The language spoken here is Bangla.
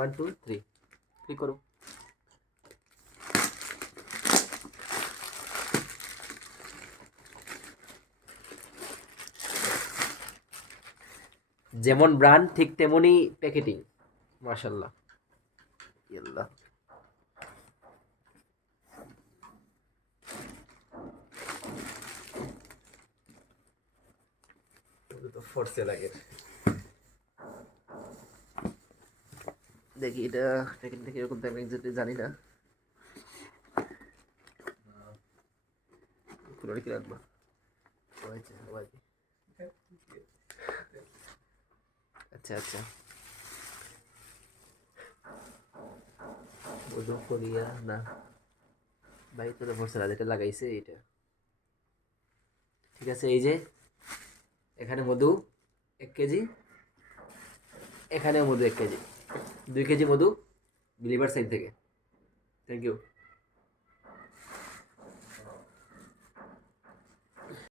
1 2 3 ক্লিক করো। যেমন ব্র্যান্ড ঠিক তেমনই প্যাকেটিং, মাশাল্লাহ। ইয়াল্লাহ, তো ফোর্সে লাগে। দেখি এটা প্যাকেটটা কিরকম দাম এক্স্যাক্টলি জানি না। পুরো কি রাখবো? আচ্ছা আচ্ছা, মধু কোরিয়া না ভাই, তো ফোর্সে না, যেটা লাগাইছে এটা। ঠিক আছে, এই যে এখানে মধু 1 কেজি, এখানেও মধু 1 কেজি, 2 কেজি মধু বিলিভার সাইড থেকে। Thank you.